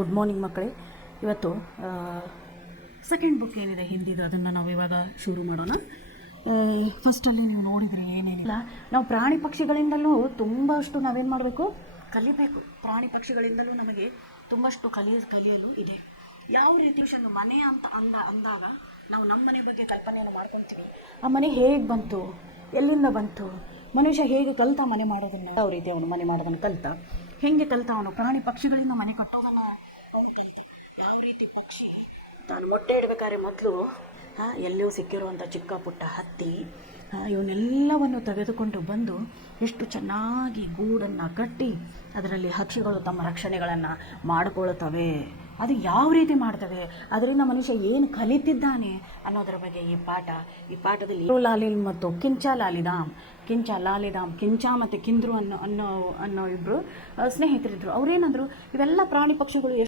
Good morning ಮಕ್ಕಳೇ. ಇವತ್ತು second book ಏನಿದೆ ಹಿಂದಿದು ಅದನ್ನು ನಾವು ಇವಾಗ ಶುರು ಮಾಡೋಣ. ಫಸ್ಟಲ್ಲಿ ನೀವು ನೋಡಿದ್ರಿ ಏನೇನಿಲ್ಲ, ನಾವು ಪ್ರಾಣಿ ಪಕ್ಷಿಗಳಿಂದಲೂ ತುಂಬಷ್ಟು ನಾವೇನು ಮಾಡಬೇಕು, ಕಲಿಬೇಕು. ಪ್ರಾಣಿ ಪಕ್ಷಿಗಳಿಂದಲೂ ನಮಗೆ ತುಂಬಷ್ಟು ಕಲಿಯಲು ಇದೆ. ಯಾವ ರೀತಿ ಮನೆ ಅಂತ ಅಂದಾಗ ನಾವು ನಮ್ಮ ಮನೆ ಬಗ್ಗೆ ಕಲ್ಪನೆಯನ್ನು ಮಾಡ್ಕೊತೀವಿ. ಆ ಮನೆ ಹೇಗೆ ಬಂತು, ಎಲ್ಲಿಂದ ಬಂತು, ಮನುಷ್ಯ ಹೇಗೆ ಕಲಿತ ಮನೆ ಮಾಡೋದನ್ನು, ಯಾವ ರೀತಿ ಅವನು ಮನೆ ಮಾಡೋದನ್ನು ಕಲಿತ, ಹೇಗೆ ಕಲಿತ ಅವನು ಪ್ರಾಣಿ ಪಕ್ಷಿಗಳಿಂದ ಮನೆ ಕಟ್ಟೋದನ್ನು ಅವನು ಕಲಿತ. ಯಾವ ರೀತಿ ಪಕ್ಷಿ ತಾನು ಮೊಟ್ಟೆ ಇಡಬೇಕಾದ್ರೆ ಮೊದಲು ಎಲ್ಲಿಯೂ ಸಿಕ್ಕಿರುವಂಥ ಚಿಕ್ಕ ಪುಟ್ಟ ಹತ್ತಿ ಇವನ್ನೆಲ್ಲವನ್ನು ತೆಗೆದುಕೊಂಡು ಬಂದು ಎಷ್ಟು ಚೆನ್ನಾಗಿ ಗೂಡನ್ನು ಕಟ್ಟಿ ಅದರಲ್ಲಿ ಹಕ್ಕಿಗಳು ತಮ್ಮ ರಕ್ಷಣೆಗಳನ್ನು ಮಾಡಿಕೊಳ್ಳುತ್ತವೆ. ಅದು ಯಾವ ರೀತಿ ಮಾಡ್ತವೆ, ಅದರಿಂದ ಮನುಷ್ಯ ಏನು ಕಲಿತಿದ್ದಾನೆ ಅನ್ನೋದರ ಬಗ್ಗೆ ಈ ಪಾಠದಲ್ಲಿ ಲಾಲಿಲ್ ಮತ್ತು ಕಿಂಚ ಲಾಲಿದಾಮ್ ಕಿಂಚ ಮತ್ತು ಕಿಂದ್ರು ಅನ್ನೋ ಇಬ್ಬರು ಸ್ನೇಹಿತರಿದ್ದರು. ಅವರೇನಂದ್ರು, ಇವೆಲ್ಲ ಪ್ರಾಣಿ ಪಕ್ಷಿಗಳು